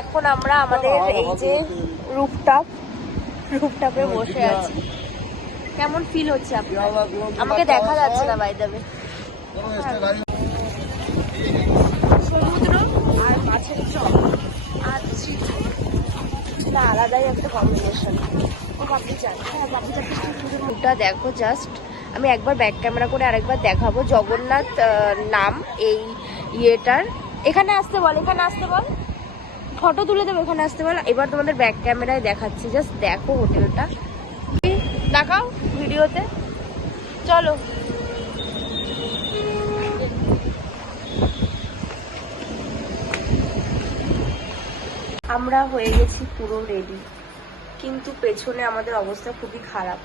এখন আমরা আমাদের এই যে রুফটপে বসে আছি। কেমন ফিল হচ্ছে আপনার? আমাকে দেখা যাচ্ছে না বাই দ্য ওয়ে। সমুদ্র আর মাছের চপ আর না আলাদাই একটা কম্বিনেশন। রুটটা দেখো জাস্ট, আমি একবার ব্যাক ক্যামেরা করে আরেকবার দেখাবো। জগন্নাথ নাম এই ইয়েটার। এখানে আসতে বল, এখানে আসতে বল, ফটো তুলে দেবো, এখানে আসতে বল। এবার তোমাদের ব্যাক ক্যামেরায় দেখাচ্ছি, জাস্ট দেখো হোটেলটা, দেখাও ভিডিওতে। চলো আমরা হয়ে গেছি পুরো রেডি, কিন্তু পেছনে আমাদের অবস্থা খুবই খারাপ,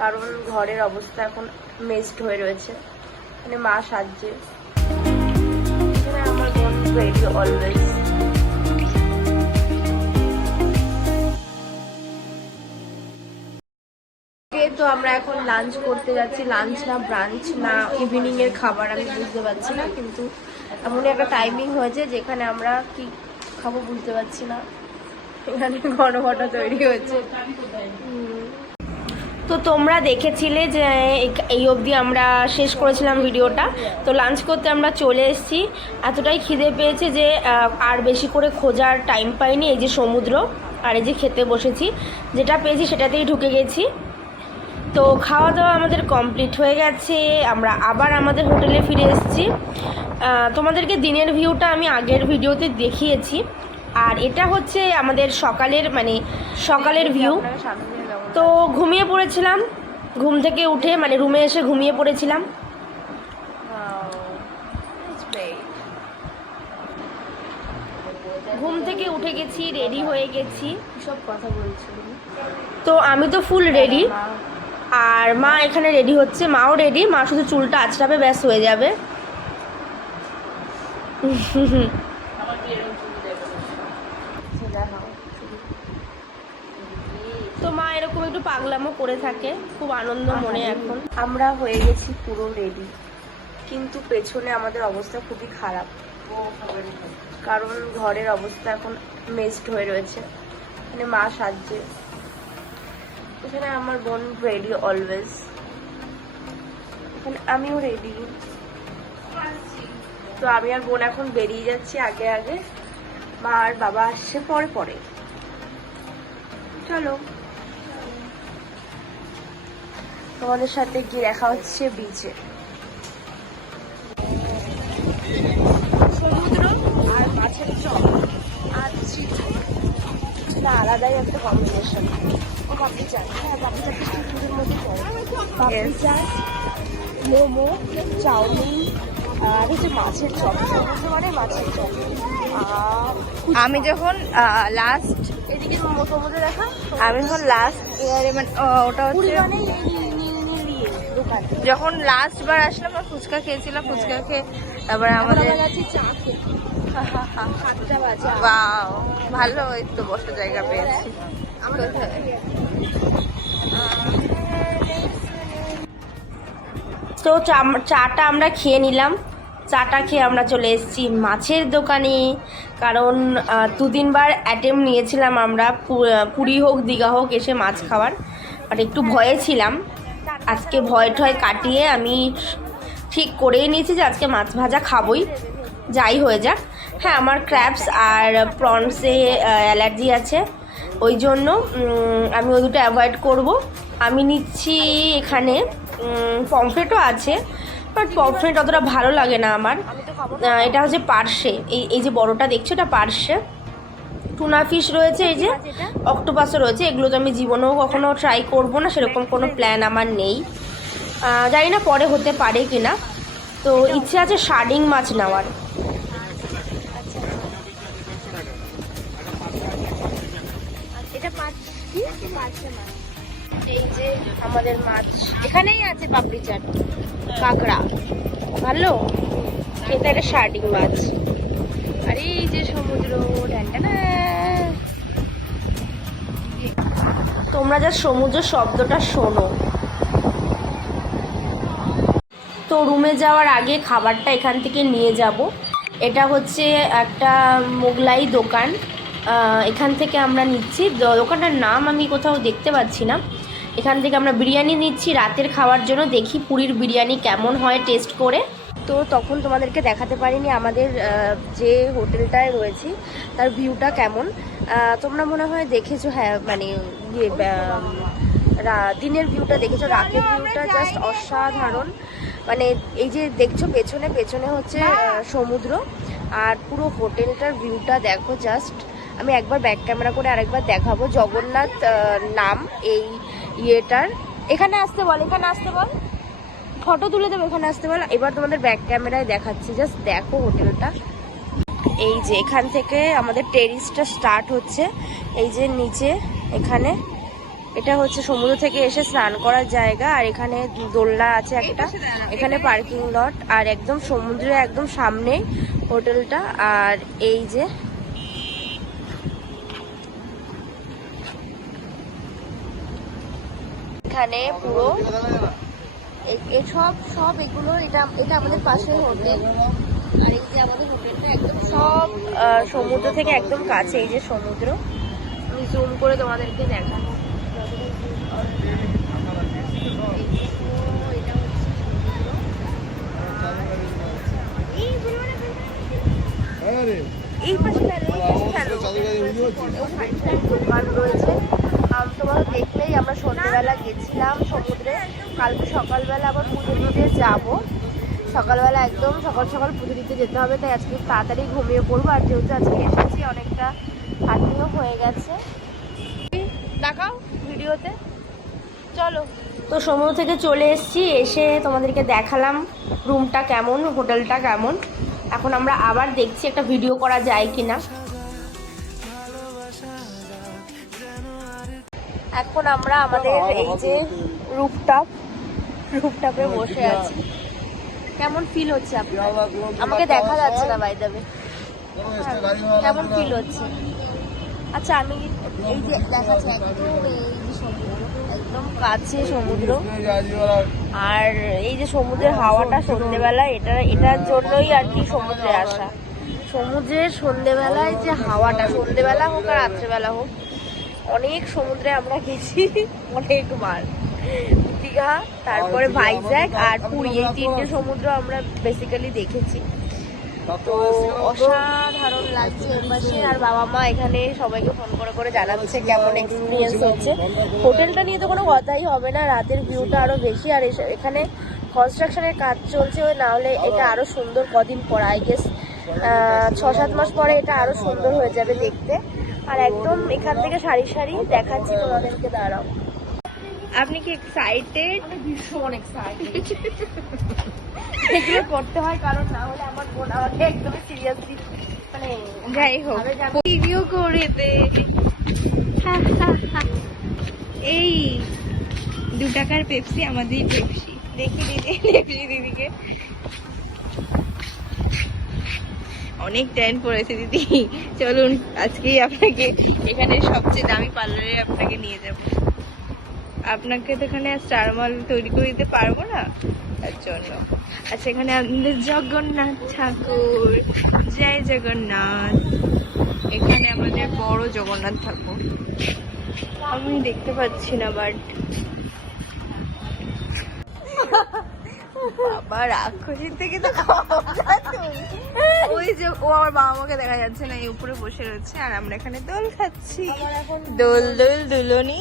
কারণ ঘরের অবস্থা এখন মেসড হয়ে রয়েছে। মানে মা সাজছে, এখানে আমার বোন রেডি অলওয়েজ। তো আমরা এখন লাঞ্চ করতে যাচ্ছি। লাঞ্চ না ব্রাঞ্চ না ইভিনিং এর খাবার আমি বুঝতে পারছি না, কিন্তু এমনই একটা টাইমিং হয়েছে যেখানে আমরা কি খাবো বুঝতে পারছি না। এখানে ঘনঘটা তৈরি হয়েছে। তো তোমরা দেখেছিলে যে এই অবধি আমরা শেষ করেছিলাম ভিডিওটা। তো লাঞ্চ করতে আমরা চলে এসেছি। এতটাই খিদে পেয়েছে যে আর বেশি করে খোঁজার টাইম পাইনি। এই যে সমুদ্র আর এই যে খেতে বসেছি, যেটা পেয়েছি সেটাতেই ঢুকে গেছি। তো খাওয়া দাওয়া আমাদের কমপ্লিট হয়ে গেছে, আমরা আবার আমাদের হোটেলে ফিরে এসেছি। তোমাদেরকে দিনের ভিউটা আমি আগের ভিডিওতে দেখিয়েছি, আর এটা হচ্ছে আমাদের সকালের ভিউ। তো ঘুমিয়ে পড়েছিলাম, ঘুম থেকে উঠে মানে রুমে এসে ঘুমিয়ে পড়েছিলাম। ঘুম থেকে উঠে গেছি, রেডি হয়ে গেছি, সব কথা বলছি। তো আমি তো ফুল রেডি, আর মা এখানে রেডি হচ্ছে, মাও রেডি। মা শুধু চুলটা আঁচড়াবে, ব্যাস হয়ে যাবে। তো মা এরকম একটু পাগলামো করে থাকে, খুব আনন্দ মনে। এখন আমরা হয়ে গেছি পুরো রেডি, কিন্তু পেছনে আমাদের অবস্থা খুবই খারাপ, কারণ ঘরের অবস্থা এখন মেসড হয়ে রয়েছে। মানে মা সাজছে, এখানে আমার বোন রেডি অলওয়েজ, এখানে আমিও রেডি। তো আমি আর বোন এখন বেরিয়ে যাচ্ছি আগে আগে, মা আর বাবা আসছে পরে পরে। চলো তোমাদের সাথে গিয়ে দেখা হচ্ছে বিচে। সমুদ্র আর মাছের চপ আর না আলাদাই একটা কম্বিনেশন। পাপড়ি চাট, হ্যাঁ পাপড়ি চাট স্ট্রিটের মধ্যে পড়ে। পাপড়ি চাট, মোমো, চাউমিন আর হচ্ছে মাছের চপ। সমুদ্র মানে মাছের চপ। আমি যখন লাস্ট এদিকে সমুদ্র দেখা, আমি যখন লাস্ট মানে ওটা হচ্ছে যখন লাস্ট বার আসলাম ফুচকা খেয়েছিলাম, ফুচকা খেয়ে তারপরে আমাদের ভালো একটু বসার জায়গা পেয়েছি। তো চাটা আমরা খেয়ে নিলাম, চাটা খেয়ে আমরা চলে এসেছি মাছের দোকানে, কারণ 2-3 বার অ্যাটেম্প নিয়েছিলাম আমরা, পুরী হোক দীঘা হোক এসে মাছ খাওয়ার, বাট একটু ভয়ে ছিলাম। আজকে ভয় টয় কাটিয়ে আমি ঠিক করেই নিয়েছি যে আজকে মাছ ভাজা খাবই, যাই হয়ে যাক। হ্যাঁ আমার ক্র্যাবস আর প্রনসে অ্যালার্জি আছে, ওই জন্য আমি ওই দুটো অ্যাভয়েড করব। আমি নিচ্ছি এখানে পমফ্রেটও আছে, বাট পমফ্রেট অতটা ভালো লাগে না আমার। এটা হচ্ছে পার্শে, এই যে বড়টা দেখছো এটা পার্শে। টুনা ফিশ রয়েছে, এই যে অক্টোপাসও রয়েছে। এগুলো তো আমি জীবনেও কখনো ট্রাই করব না, সেরকম কোনো প্ল্যান আমার নেই। জানি না পরে হতে পারে কিনা। তো ইচ্ছে আছে শার্ডিং মাছ নেওয়ার। এই যে আমাদের মাছ এখানেই আছে, পাপড়ি চাট, কাঁকড়া ভালো খেতে, একটা শার্ডিং মাছ। আর এই যে সমুদ্র, তোমরা যা সমুদ্র শব্দটা শোনো। তো রুমে যাওয়ার আগে খাবারটা এখান থেকে নিয়ে যাব, এটা হচ্ছে একটা মোগলাই দোকান। এখান থেকে আমরা নিচ্ছি, দোকানটার নাম আমি কোথাও দেখতে পাচ্ছি না। এখান থেকে আমরা বিরিয়ানি নিচ্ছি রাতের খাওয়ার জন্য। দেখি পুরীর বিরিয়ানি কেমন হয় টেস্ট করে। তো তখন তোমাদেরকে দেখাতে পারিনি আমাদের যে হোটেলটায় রয়েছি তার ভিউটা কেমন। তোমরা মনে হয় দেখেছো, হ্যাঁ মানে ইয়ে দিনের ভিউটা দেখেছো, রাতের ভিউটা জাস্ট অসাধারণ। মানে এই যে দেখছো পেছনে পেছনে হচ্ছে সমুদ্র, আর পুরো হোটেলটার ভিউটা দেখো জাস্ট। আমি একবার ব্যাক ক্যামেরা করে আরেকবার দেখাবো। জগন্নাথ নাম এই ইয়েটার। এখানে আসতে বল, এখানে আসতে বল, ফটো তুলে দেবো, এখানে আসতে বল। এবার তোমাদের ব্যাক ক্যামেরায় দেখাচ্ছি, জাস্ট দেখো হোটেলটা। এই যে এখান থেকে আমাদের টেরিসটা স্টার্ট হচ্ছে, এই যে নিচে এখানে এটা হচ্ছে সমুদ্র থেকে এসে স্নান করার জায়গা। আর এখানে দোলনা আছে একটা, এখানে পার্কিং লট, আর একদম সমুদ্রের একদম সামনে হোটেলটা। আর এই যে এখানে পুরো সব এগুলো, এটা আমাদের পাশে হোটেল। আর এই যে আমাদের হোটেলটা একদম সব সমুদ্র থেকে একদম কাছে। এই যে সমুদ্র, আমি জুম করে তোমাদেরকে দেখাবো। এই পাশে দোকান রয়েছে। তোমরা দেখলেই আমরা সন্ধ্যেবেলা গেছিলাম সমুদ্রে। কালকে সকালবেলা আবার পুজো দিতে যাবো। সকালবেলা একদম সকাল সকাল পুজো দিতে যেতে হবে, তাই আজকে তাড়াতাড়ি ঘুমিয়ে পড়বো। আর যেহেতু আজকে এসেছি অনেকটা হাঁটিও হয়ে গেছে, দেখাও ভিডিওতে। চলো, তো সমুদ্র থেকে চলে এসেছি, এসে তোমাদেরকে দেখালাম রুমটা কেমন, হোটেলটা কেমন। এখন আমরা আবার দেখছি একটা ভিডিও করা যায় কিনা। এখন আমরা আমাদের এই যে রুফটপে বসে আছি। কেমন ফিল হচ্ছে আপনার? আমাকে দেখা যাচ্ছে না বাই দ্য ওয়ে। কেমন ফিল হচ্ছে? আচ্ছা, আমি এই যে দেখাচ্ছি একদম এই যে সমুদ্র, একদম কাছে সমুদ্র। আর এই যে সমুদ্রের হাওয়াটা সন্ধ্যেবেলা, এটার জন্যই আর কি সমুদ্রে আসা। সমুদ্রের সন্ধ্যেবেলায় যে হাওয়াটা, সন্ধ্যেবেলা হোক আর রাত্রেবেলা হোক, অনেক সমুদ্রে আমরা গেছি অনেকবার। দীঘা, তারপরে ভাইজ্যাক আর পুরী, এই তিনটে সমুদ্র আমরা বেসিক্যালি দেখেছি। তো অসাধারণ লাগছে এপাশে। আর বাবা মা এখানে সবাইকে ফোন করে করে জানাচ্ছে কেমন এক্সপিরিয়েন্স হচ্ছে। হোটেলটা নিয়ে তো কোনো কথাই হবে না, রাতের ভিউটা আরো বেশি। আর এখানে কনস্ট্রাকশনের কাজ চলছে, না হলে এটা আরো সুন্দর কদিন পর, আই গেস 6-7 মাস পরে এটা আরো সুন্দর হয়ে যাবে দেখতে। আর একদম এখান থেকে সারি সারি দেখাচ্ছি তোমাদেরকে, দাঁড়াও। আপনি কি এক্সাইটেড? আমি ভীষণ এক্সাইটেড। এগুলো করতে হয় কারণ না হলে আমার বোন আমাকে একদমই সিরিয়াসলি, মানে যাই হোক ভিডিও করে দে। এই 2 টাকার পেপসি, আমাদের পেপসি। দেখি দিদিকে অনেক ট্যান পড়েছে দিদি। চলুন আজকেই আপনাকে এখানে সবচেয়ে দামি পার্লারে আপনাকে নিয়ে যাব। আপনাকে তো এখানে স্টার মাল তৈরি করে দিতে পারবো না, তার জন্য। আচ্ছা, এখানে আমাদের জগন্নাথ ঠাকুর, জয় জগন্নাথ। এখানে আমাদের বড় জগন্নাথ ঠাকুর, আমি দেখতে পাচ্ছি না, বাট বাবা রাক্ষসীর থেকে তো ওই যে ও আমার বাবা মাকে দেখা যাচ্ছে না, এই উপরে বসে রয়েছে। আর আমরা এখানে দোল খাচ্ছি, দোল দোল দুলনি,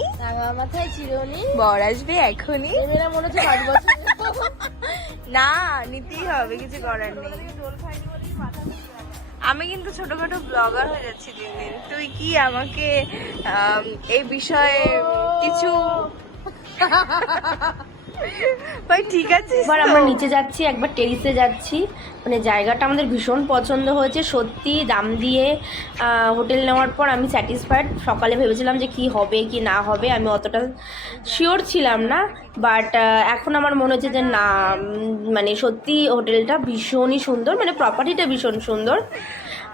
মাথায় চিরুনি, বর আসবে এখনই। মনে হচ্ছে 5 বছর না, নিতেই হবে, কিছু করার নেই। আমি কিন্তু ছোটখাটো ব্লগার হয়ে যাচ্ছি দিন দিন। তুই কি আমাকে এই বিষয়ে কিছু ভাই? ঠিক আছে, এবার আমরা নিচে যাচ্ছি, একবার টেরিসে যাচ্ছি। মানে জায়গাটা আমাদের ভীষণ পছন্দ হয়েছে সত্যি। দাম দিয়ে হোটেল নেওয়ার পর আমি স্যাটিসফাইড। সকালে ভেবেছিলাম যে কি হবে কি না হবে, আমি অতটা শিওর ছিলাম না, বাট এখন আমার মনে হচ্ছে যে না, মানে সত্যি হোটেলটা ভীষণই সুন্দর, মানে প্রপার্টিটা ভীষণ সুন্দর।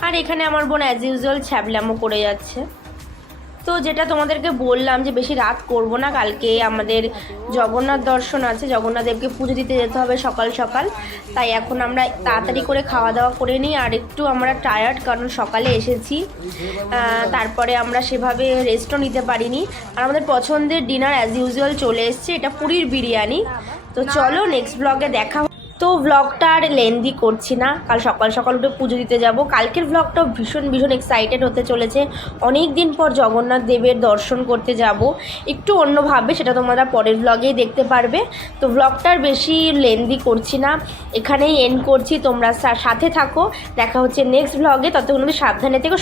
আর এখানে আমার বোন অ্যাজ ইউজুয়াল ছ্যাবলামো করে যাচ্ছে। তো যেটা তোমাদেরকে বললাম যে বেশি রাত করব না, কালকে আমাদের জগন্নাথ দর্শন আছে, জগন্নাথ দেবকে পুজো দিতে যেতে হবে সকাল সকাল। তাই এখন আমরা তাড়াতাড়ি করে খাওয়া দাওয়া করে নিই, আর একটু আমরা টায়ার্ড কারণ সকালে এসেছি, তারপরে আমরা সেভাবে রেস্টও নিতে পারিনি। আর আমাদের পছন্দের ডিনার অ্যাজ ইউজুয়াল চলে এসছে, এটা পুরীর বিরিয়ানি। তো চলো নেক্সট ব্লগে দেখা। তো ব্লগটা আর লেন্দি করছি না, কাল সকাল সকাল উঠে পুজো দিতে যাব। কালকের ব্লগটাও ভীষণ ভীষণ এক্সাইটেড হতে চলেছে, অনেক দিন পর জগন্নাথ দেবের দর্শন করতে যাব, একটু অন্যভাবে, সেটা তোমরা পরের ব্লগেই দেখতে পারবে। তো ব্লগটার বেশি লেন্দি করছি না, এখানেই এন্ড করছি। তোমরা সাথে থাকো, দেখা হচ্ছে নেক্সট ব্লগে, ততক্ষণ সাবধানে থেকো।